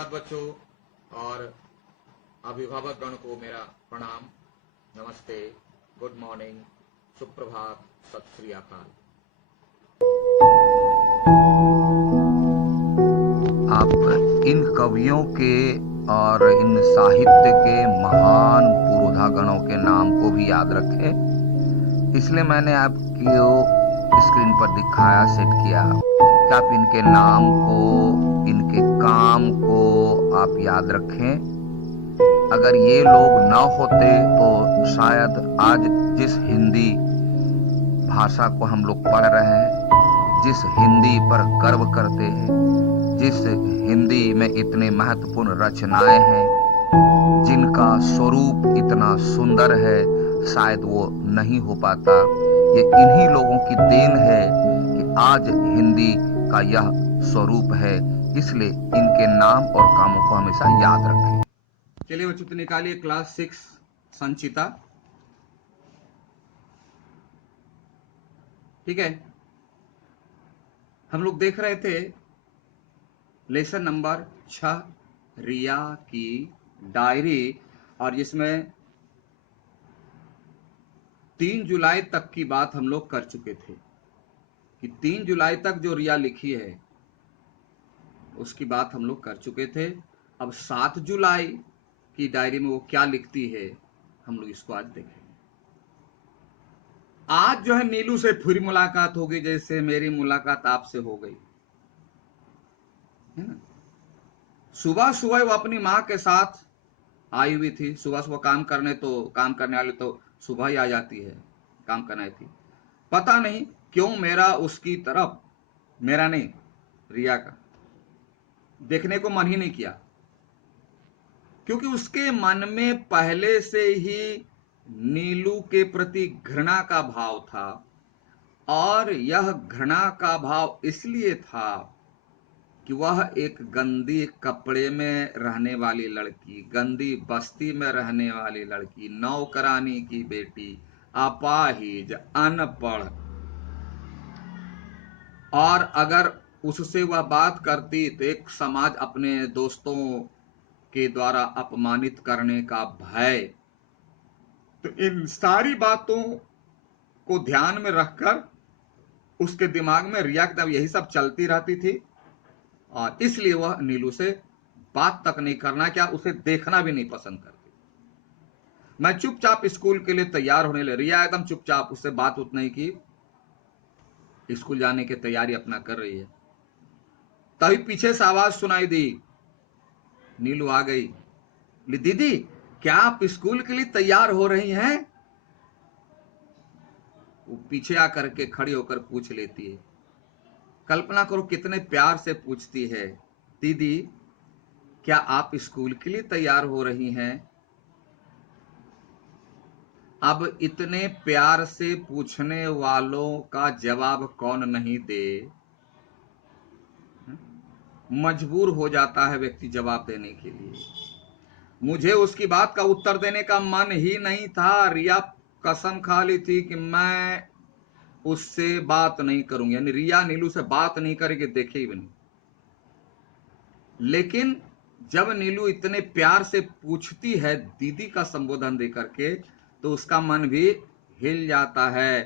धन्यवाद बच्चों, और अभिभावक गण को मेरा प्रणाम, नमस्ते, गुड मॉर्निंग, सुप्रभात, सत श्री अकाल। आप इन कवियों के और इन साहित्य के महान पुरोधागणों के नाम को भी याद रखें, इसलिए मैंने आपको स्क्रीन पर दिखाया, सेट किया कि आप इनके नाम को, इनके काम को आप याद रखें। अगर ये लोग न होते तो शायद आज जिस हिंदी भाषा को हम लोग पढ़ रहे हैं, जिस हिंदी पर गर्व करते हैं, जिस हिंदी में इतने महत्वपूर्ण रचनाएं हैं, जिनका स्वरूप इतना सुंदर है, शायद वो नहीं हो पाता। ये इन्हीं लोगों की देन है कि आज हिंदी का यह स्वरूप है। इसलिए इनके नाम और कामों को हमेशा याद रखें। चलिए बच्चों, तो निकालिए क्लास 6 संचिता। ठीक है, हम लोग देख रहे थे लेसन नंबर 6 रिया की डायरी, और जिसमें 3 जुलाई तक की बात हम लोग कर चुके थे कि 3 जुलाई तक जो रिया लिखी है उसकी बात हम लोग कर चुके थे। अब 7 जुलाई की डायरी में वो क्या लिखती है, हम लोग इसको आज देखेंगे। आज जो है नीलू से फिर मुलाकात होगी, जैसे मेरी मुलाकात आपसे हो गई, है ना। सुबह सुबह वो अपनी माँ के साथ आई हुई थी। सुबह सुबह काम करने वाली तो सुबह ही आ जाती है, काम करना थी। पता नहीं क्यों मेरा उसकी तरफ, मेरा नहीं, रिया का देखने को मन ही नहीं किया, क्योंकि उसके मन में पहले से ही नीलू के प्रति घृणा का भाव था। और यह घृणा का भाव इसलिए था कि वह एक गंदी कपड़े में रहने वाली लड़की, गंदी बस्ती में रहने वाली लड़की, नौकरानी की बेटी, अपाहिज, अनपढ़, और अगर उससे वह बात करती तो एक समाज अपने दोस्तों के द्वारा अपमानित करने का भय। तो इन सारी बातों को ध्यान में रखकर उसके दिमाग में रिया की तरफ यही सब चलती रहती थी, और इसलिए वह नीलू से बात तक नहीं करना, क्या उसे देखना भी नहीं पसंद करती। मैं चुपचाप स्कूल के लिए तैयार होने लगी, रिया एकदम चुपचाप, उससे बात उतना ही की, स्कूल जाने की तैयारी अपना कर रही है। तभी पीछे से आवाज सुनाई दी, नीलू आ गई। दीदी, क्या आप स्कूल के लिए तैयार हो रही हैं? वो पीछे आकर के खड़ी होकर पूछ लेती है। कल्पना करो कितने प्यार से पूछती है, दीदी क्या आप स्कूल के लिए तैयार हो रही हैं? अब इतने प्यार से पूछने वालों का जवाब कौन नहीं दे, मजबूर हो जाता है व्यक्ति जवाब देने के लिए। मुझे उसकी बात का उत्तर देने का मन ही नहीं था। रिया कसम खा ली थी कि मैं उससे बात नहीं करूंगी, यानी रिया नीलू से बात नहीं करेगी, देखे भी नहीं। लेकिन जब नीलू इतने प्यार से पूछती है दीदी का संबोधन देकर के, तो उसका मन भी हिल जाता है।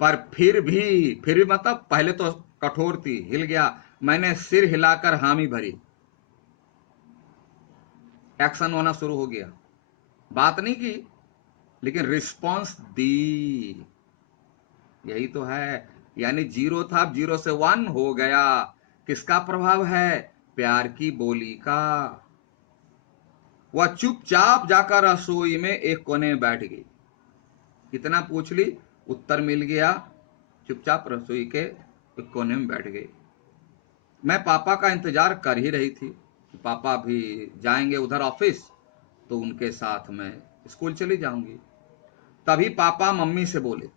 पर फिर भी मतलब पहले तो कठोर थी, हिल गया। मैंने सिर हिलाकर हामी भरी, एक्शन होना शुरू हो गया। बात नहीं की लेकिन रिस्पॉन्स दी। यही तो है, यानी 0 था, 0 से 1 हो गया। किसका प्रभाव है? प्यार की बोली का। वह चुपचाप जाकर रसोई में एक कोने में बैठ गई। कितना पूछ ली, उत्तर मिल गया, चुपचाप रसोई के एक कोने में बैठ गई। मैं पापा का इंतजार कर ही रही थी कि पापा भी जाएंगे उधर ऑफिस, तो उनके साथ मैं स्कूल चली जाऊंगी। तभी पापा मम्मी से बोले,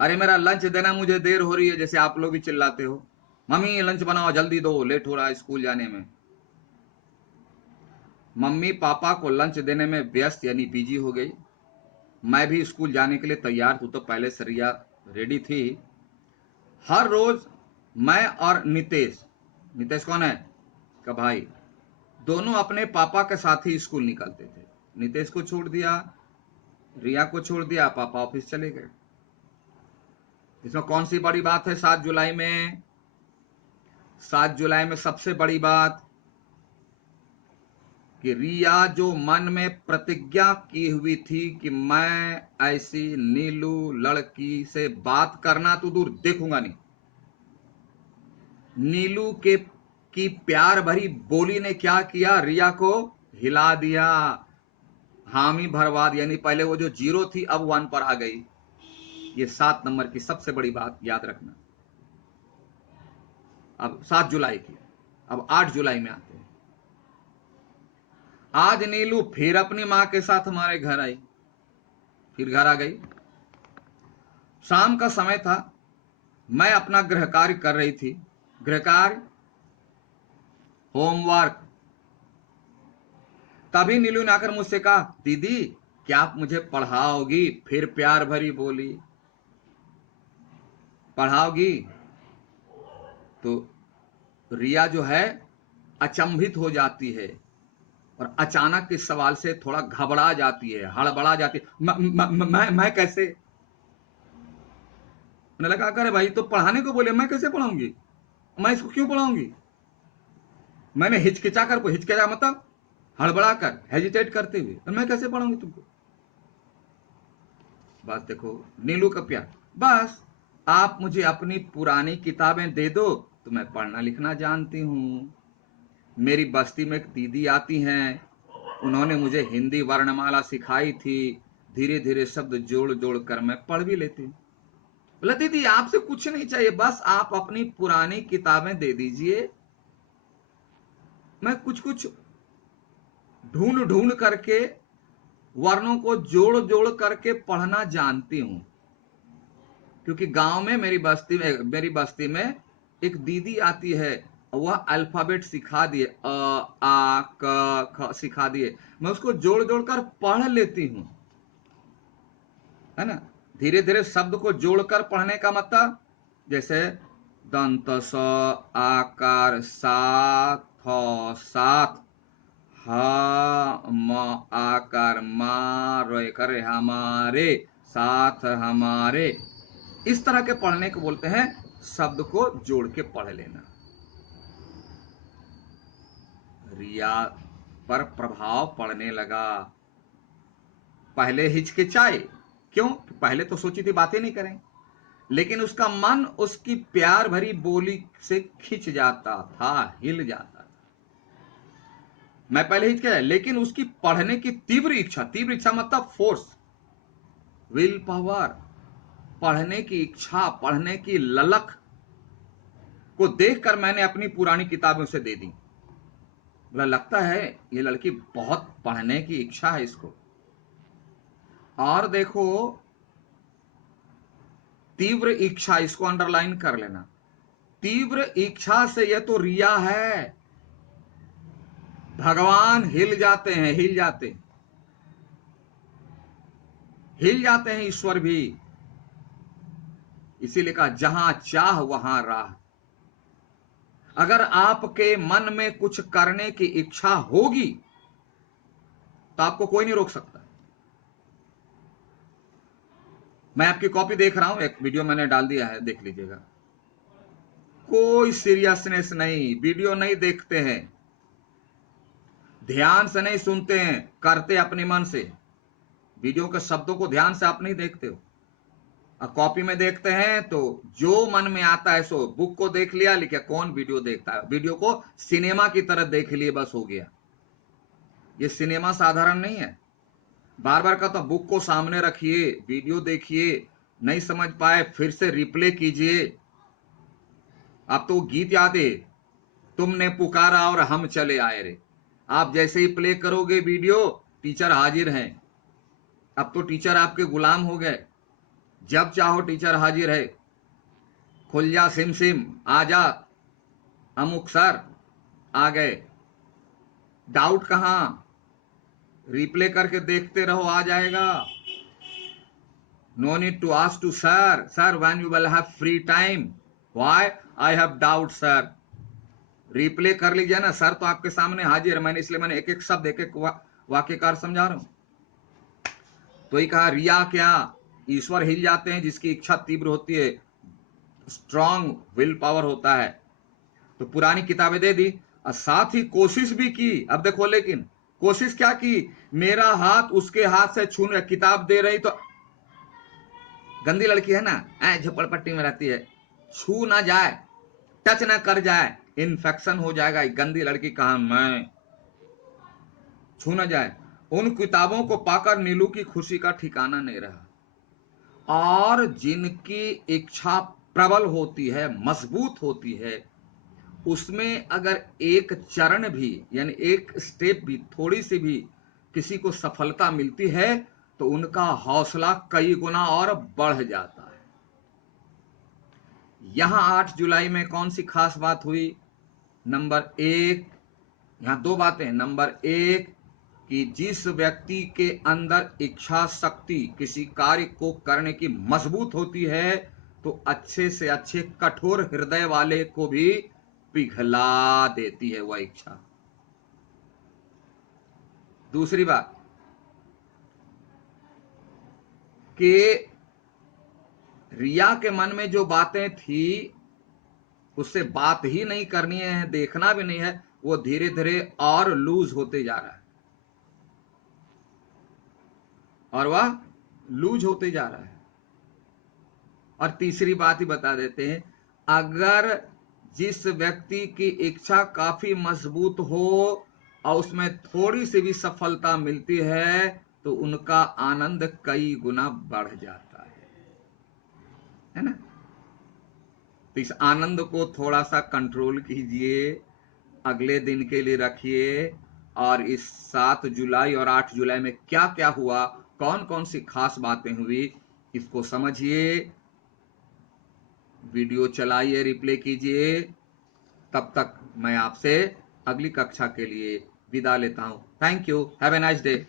अरे मेरा लंच देना, मुझे देर हो रही है। जैसे आप लोग भी चिल्लाते हो, मम्मी लंच बनाओ, जल्दी दो, लेट हो रहा है स्कूल जाने में। मम्मी पापा को लंच देने में व्यस्त, यानी बिजी हो गई। मैं भी स्कूल जाने के लिए तैयार हूं, तो पहले से रिया रेडी थी। हर रोज मैं और नितेश, नितेश कौन है का भाई, दोनों अपने पापा के साथ ही स्कूल निकलते थे। नितेश को छोड़ दिया, रिया को छोड़ दिया, पापा ऑफिस चले गए। इसमें कौन सी बड़ी बात है 7 जुलाई में? 7 जुलाई में सबसे बड़ी बात कि रिया जो मन में प्रतिज्ञा की हुई थी कि मैं ऐसी नीलू लड़की से बात करना तो दूर देखूंगा नहीं, नीलू के की प्यार भरी बोली ने क्या किया? रिया को हिला दिया, हामी भरवा दिया। यानी पहले वो जो 0 थी अब 1 पर आ गई। ये 7 नंबर की सबसे बड़ी बात याद रखना। अब 7 जुलाई की, अब 8 जुलाई में आते हैं। आज नीलू फिर अपनी मां के साथ हमारे घर आई, फिर घर आ गई। शाम का समय था, मैं अपना गृह कार्य कर रही थी। गृह कार्य, होमवर्क। तभी नीलू ने आकर मुझसे कहा, दीदी क्या आप मुझे पढ़ाओगी? फिर प्यार भरी बोली, पढ़ाओगी? तो रिया जो है अचंभित हो जाती है और अचानक इस सवाल से थोड़ा घबरा जाती है, हड़बड़ा जाती है। मैं कैसे? मैंने लगा, अरे भाई तो पढ़ाने को बोले, मैं कैसे पढ़ाऊंगी? मैं इसको क्यों पढ़ाऊंगी? मैंने हिचकिचा कर, को हिचकिचा मतलब हड़बड़ा कर, हेजिटेट करते हुए, और मैं कैसे पढ़ाऊंगी तुमको? बस देखो नीलू का प्यार। बस आप मुझे अपनी पुरानी किताबें दे दो तो मैं पढ़ना लिखना जानती हूँ। मेरी बस्ती में एक दीदी आती हैं, उन्होंने मुझे हिंदी वर्णमाला सिखाई थी। धीरे धीरे शब्द जोड़ जोड़ कर मैं पढ़ भी लेती हूँ। बोला, दीदी आपसे कुछ नहीं चाहिए, बस आप अपनी पुरानी किताबें दे दीजिए, मैं कुछ कुछ ढूंढ ढूंढ करके वर्णों को जोड़ जोड़ करके पढ़ना जानती हूं। क्योंकि गांव में मेरी बस्ती में एक दीदी आती है, वह अल्फाबेट सिखा दिए, अ आ क ख सिखा दिए, मैं उसको जोड़ जोड़ कर पढ़ लेती हूं, है ना। धीरे धीरे शब्द को जोड़कर पढ़ने का मतलब, जैसे दंत स आकार साथ, साथ, हा म आकार मारे करे हमारे साथ, हमारे। इस तरह के पढ़ने को बोलते हैं शब्द को जोड़ के पढ़ लेना। रिया पर प्रभाव पड़ने लगा। पहले हिचकिचाए, क्यों? पहले तो सोची थी बातें नहीं करें, लेकिन उसका मन उसकी प्यार भरी बोली से खिंच जाता था, हिल जाता था। मैं पहले हिचकिचाया, लेकिन उसकी पढ़ने की तीव्र इच्छा, तीव्र इच्छा मतलब फोर्स, विल पावर, पढ़ने की इच्छा, पढ़ने की ललक को देखकर मैंने अपनी पुरानी किताबें उसे दे दी। बोला, लगता है ये लड़की बहुत पढ़ने की इच्छा है इसको। और देखो, तीव्र इच्छा, इसको अंडरलाइन कर लेना। तीव्र इच्छा से यह तो रिया है, भगवान हिल जाते हैं, हिल जाते, हिल जाते हैं ईश्वर भी। इसीलिए कहा, जहां चाह वहां राह। अगर आपके मन में कुछ करने की इच्छा होगी तो आपको कोई नहीं रोक सकता। मैं आपकी कॉपी देख रहा हूं, एक वीडियो मैंने डाल दिया है, देख लीजिएगा। कोई सीरियसनेस नहीं, वीडियो नहीं देखते हैं, ध्यान से नहीं सुनते हैं, करते अपने मन से। वीडियो के शब्दों को ध्यान से आप नहीं देखते हो। अब कॉपी में देखते हैं तो जो मन में आता है सो, बुक को देख लिया, लिखा, कौन वीडियो देखता है? वीडियो को सिनेमा की तरह देख लिए, बस हो गया। ये सिनेमा साधारण नहीं है। बार बार कहता, बुक को सामने रखिए, वीडियो देखिए, नहीं समझ पाए फिर से रिप्ले कीजिए। अब तो गीत याद है, तुमने पुकारा और हम चले आए रे। आप जैसे ही प्ले करोगे वीडियो, टीचर हाजिर हैं। अब तो टीचर आपके गुलाम हो गए, जब चाहो टीचर हाजिर है। खुल जा सिम सिम, आ जा अमुक सर, आ गए। डाउट कहां? रिप्ले करके देखते रहो, आ जाएगा। No need to ask to sir, sir when you will have free time, why? I have doubt sir. Replay कर लीजिए ना, सर तो आपके सामने हाजिर है, मैंने इसलिए मैंने एक एक शब्द एक एक वाक्यकार समझा रहा हूं। तो ये कहा रिया क्या, ईश्वर हिल जाते हैं जिसकी इच्छा तीव्र होती है, स्ट्रांग विल पावर होता है। तो पुरानी किताबें दे दी और साथ ही कोशिश भी की। अब देखो, लेकिन कोशिश क्या की, मेरा हाथ उसके हाथ से छूने, किताब दे रही तो गंदी लड़की है ना, झोपड़पट्टी में रहती है, छू ना जाए, टच ना कर जाए, इन्फेक्शन हो जाएगा। गंदी लड़की कहा मैं छू ना जाए। उन किताबों को पाकर नीलू की खुशी का ठिकाना नहीं रहा। और जिनकी इच्छा प्रबल होती है, मजबूत होती है, उसमें अगर एक चरण भी, यानी एक स्टेप भी, थोड़ी सी भी किसी को सफलता मिलती है तो उनका हौसला कई गुना और बढ़ जाता है। यहां 8 जुलाई में कौन सी खास बात हुई? नंबर एक, यहां दो बातें। नंबर एक कि जिस व्यक्ति के अंदर इच्छा शक्ति किसी कार्य को करने की मजबूत होती है तो अच्छे से अच्छे कठोर हृदय वाले को भी पिघला देती है वह इच्छा। दूसरी बात कि रिया के मन में जो बातें थी उससे बात ही नहीं करनी है, देखना भी नहीं है, वो धीरे धीरे और लूज होते जा रहा है, और वह लूज होते जा रहा है। और तीसरी बात ही बता देते हैं, अगर जिस व्यक्ति की इच्छा काफी मजबूत हो और उसमें थोड़ी सी भी सफलता मिलती है तो उनका आनंद कई गुना बढ़ जाता है ना। तो इस आनंद को थोड़ा सा कंट्रोल कीजिए, अगले दिन के लिए रखिए। और इस 7 जुलाई और 8 जुलाई में क्या क्या हुआ, कौन कौन सी खास बातें हुई, इसको समझिए, वीडियो चलाइए, रिप्ले कीजिए। तब तक मैं आपसे अगली कक्षा के लिए विदा लेता हूं। Thank you, have a nice day.